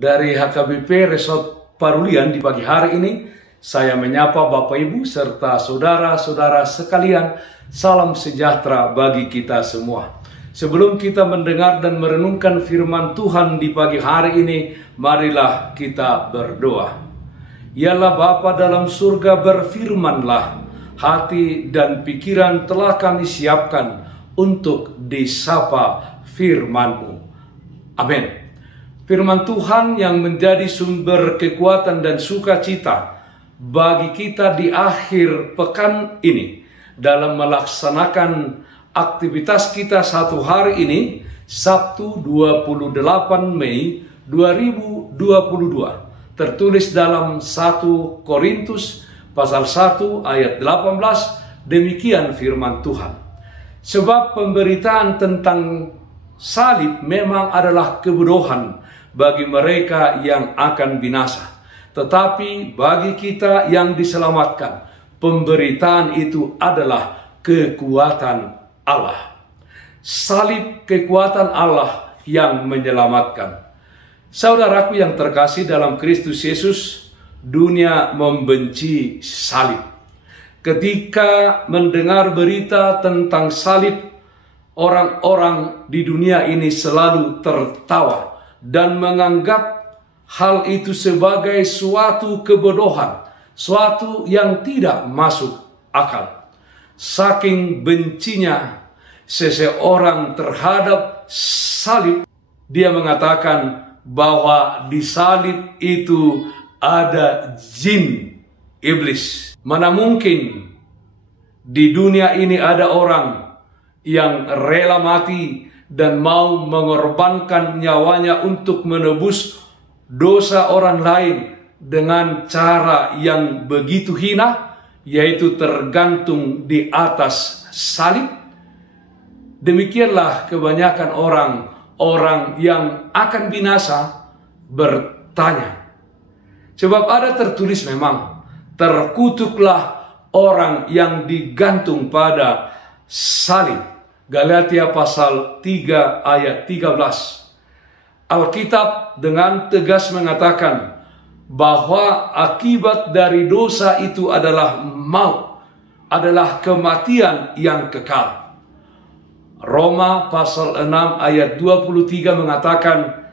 Dari HKBP Resort Parulian di pagi hari ini, saya menyapa Bapak Ibu serta saudara-saudara sekalian, salam sejahtera bagi kita semua. Sebelum kita mendengar dan merenungkan firman Tuhan di pagi hari ini, marilah kita berdoa. Yalah Bapa dalam surga, berfirmanlah, hati dan pikiran telah kami siapkan untuk disapa firman-Mu. Amin. Firman Tuhan yang menjadi sumber kekuatan dan sukacita bagi kita di akhir pekan ini dalam melaksanakan aktivitas kita satu hari ini, Sabtu 28 Mei 2022, tertulis dalam 1 Korintus pasal 1 ayat 18, demikian firman Tuhan. Sebab pemberitaan tentang salib memang adalah kebodohan bagi mereka yang akan binasa. Tetapi bagi kita yang diselamatkan, pemberitaan itu adalah kekuatan Allah. Salib kekuatan Allah yang menyelamatkan. Saudaraku yang terkasih dalam Kristus Yesus, dunia membenci salib. Ketika mendengar berita tentang salib, orang-orang di dunia ini selalu tertawa dan menganggap hal itu sebagai suatu kebodohan, suatu yang tidak masuk akal. Saking bencinya seseorang terhadap salib, dia mengatakan bahwa di salib itu ada jin iblis. Mana mungkin di dunia ini ada orang yang rela mati dan mau mengorbankan nyawanya untuk menebus dosa orang lain dengan cara yang begitu hina, yaitu tergantung di atas salib. Demikianlah kebanyakan orang yang akan binasa bertanya. Sebab ada tertulis memang, terkutuklah orang yang digantung pada salib. Galatia pasal 3 ayat 13. Alkitab dengan tegas mengatakan bahwa akibat dari dosa itu adalah maut, adalah kematian yang kekal. Roma pasal 6 ayat 23 mengatakan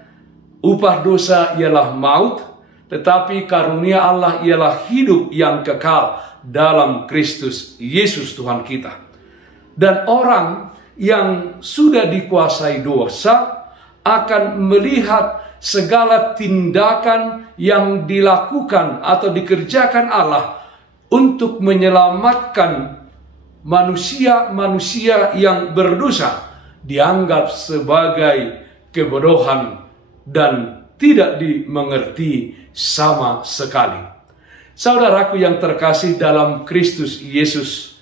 upah dosa ialah maut, tetapi karunia Allah ialah hidup yang kekal dalam Kristus Yesus Tuhan kita. Dan orang yang sudah dikuasai dosa akan melihat segala tindakan yang dilakukan atau dikerjakan Allah untuk menyelamatkan manusia-manusia yang berdosa dianggap sebagai kebodohan dan tidak dimengerti sama sekali. Saudaraku yang terkasih dalam Kristus Yesus,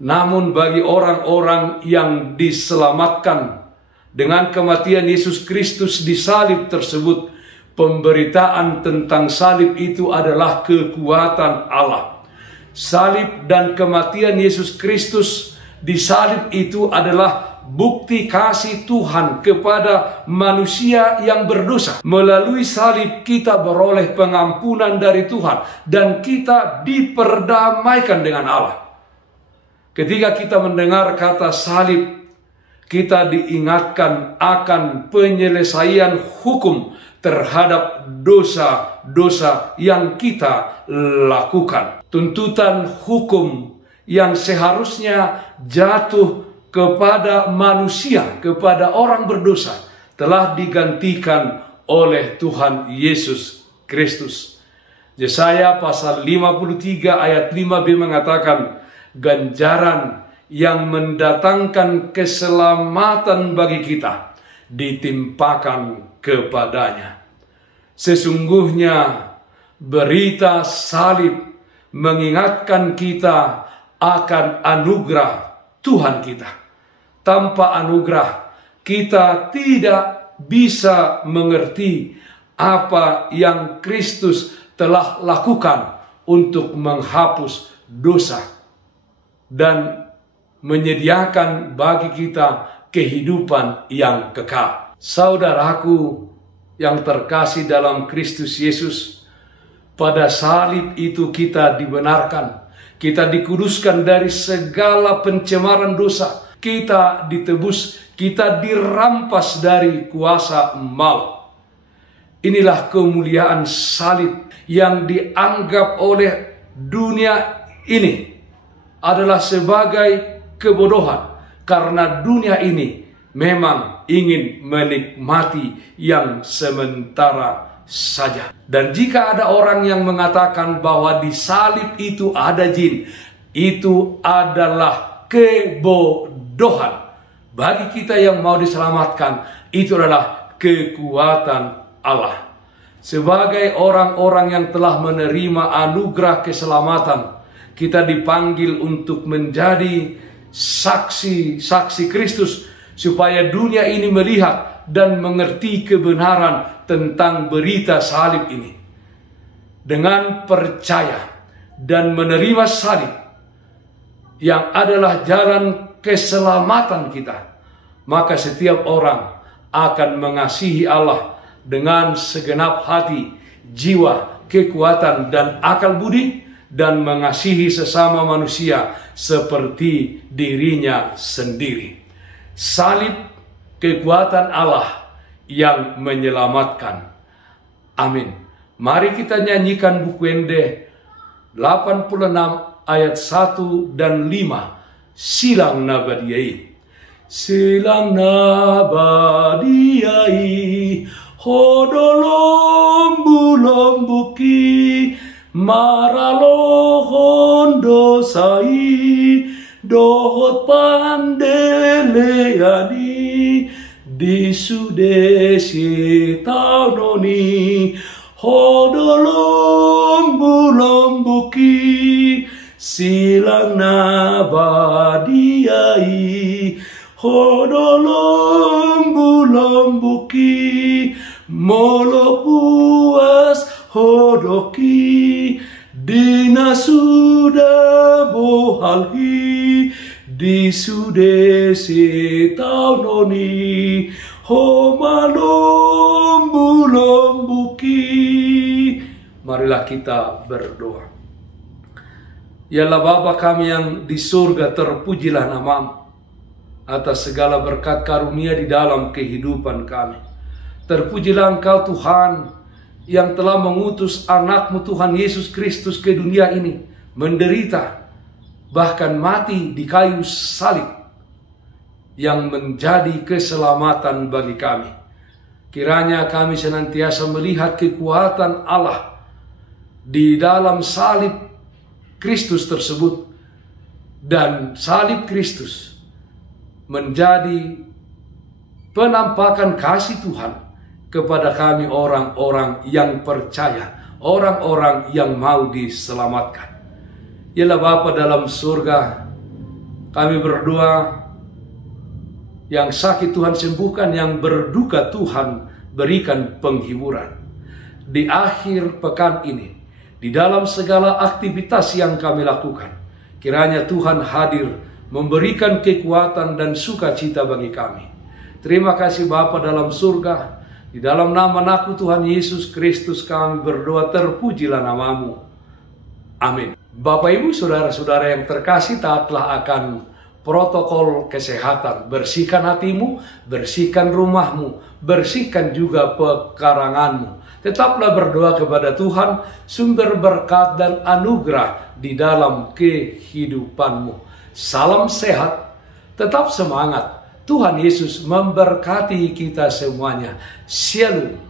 namun bagi orang-orang yang diselamatkan dengan kematian Yesus Kristus di salib tersebut, pemberitaan tentang salib itu adalah kekuatan Allah. Salib dan kematian Yesus Kristus di salib itu adalah bukti kasih Tuhan kepada manusia yang berdosa. Melalui salib kita beroleh pengampunan dari Tuhan dan kita diperdamaikan dengan Allah. Ketika kita mendengar kata salib, kita diingatkan akan penyelesaian hukum terhadap dosa-dosa yang kita lakukan. Tuntutan hukum yang seharusnya jatuh kepada manusia, kepada orang berdosa, telah digantikan oleh Tuhan Yesus Kristus. Yesaya pasal 53 ayat 5b mengatakan, ganjaran yang mendatangkan keselamatan bagi kita ditimpakan kepadanya. Sesungguhnya berita salib mengingatkan kita akan anugerah Tuhan kita. Tanpa anugerah kita tidak bisa mengerti apa yang Kristus telah lakukan untuk menghapus dosa dan menyediakan bagi kita kehidupan yang kekal. Saudaraku yang terkasih dalam Kristus Yesus, pada salib itu kita dibenarkan, kita dikuduskan dari segala pencemaran dosa, kita ditebus, kita dirampas dari kuasa maut. Inilah kemuliaan salib yang dianggap oleh dunia ini adalah sebagai kebodohan, karena dunia ini memang ingin menikmati yang sementara saja. Dan jika ada orang yang mengatakan bahwa di salib itu ada jin, itu adalah kebodohan. Bagi kita yang mau diselamatkan, itu adalah kekuatan Allah. Sebagai orang-orang yang telah menerima anugerah keselamatan, kita dipanggil untuk menjadi saksi-saksi Kristus, supaya dunia ini melihat dan mengerti kebenaran tentang berita salib ini. Dengan percaya dan menerima salib yang adalah jalan keselamatan kita, maka setiap orang akan mengasihi Allah dengan segenap hati, jiwa, kekuatan, dan akal budi, dan mengasihi sesama manusia seperti dirinya sendiri. Salib, kekuatan Allah yang menyelamatkan. Amin. Mari kita nyanyikan buku Ende 86 ayat 1 dan 5. Silang nabadiai. Silang nabadiai, hodolombu-lombuki, maralohon dosai, dohot pandeleani, disudesi taunoni, hodolombu-lombuki, silang nabadiai, hodolombu-lombuki, molo puas hodoki, dina sudah bohalhi, disudesi taunoni, homalombu-lombuki. Marilah kita berdoa. Ya Allah Bapa kami yang di surga, terpujilah nama-Mu atas segala berkat karunia di dalam kehidupan kami. Terpujilah Engkau Tuhan yang telah mengutus anak-Mu Tuhan Yesus Kristus ke dunia ini, menderita, bahkan mati di kayu salib, yang menjadi keselamatan bagi kami. Kiranya kami senantiasa melihat kekuatan Allah di dalam salib Kristus tersebut, dan salib Kristus menjadi penampakan kasih Tuhan kepada kami orang-orang yang percaya, orang-orang yang mau diselamatkan. Yalah Bapa dalam surga, kami berdoa, yang sakit Tuhan sembuhkan, yang berduka Tuhan berikan penghiburan. Di akhir pekan ini, di dalam segala aktivitas yang kami lakukan, kiranya Tuhan hadir memberikan kekuatan dan sukacita bagi kami. Terima kasih Bapa dalam surga. Di dalam nama anakmu Tuhan Yesus Kristus kami berdoa, terpujilah nama-Mu. Amin. Bapak Ibu saudara-saudara yang terkasih, taatlah akan protokol kesehatan. Bersihkan hatimu, bersihkan rumahmu, bersihkan juga pekaranganmu. Tetaplah berdoa kepada Tuhan, sumber berkat dan anugerah di dalam kehidupanmu. Salam sehat, tetap semangat. Tuhan Yesus memberkati kita semuanya. Shalom.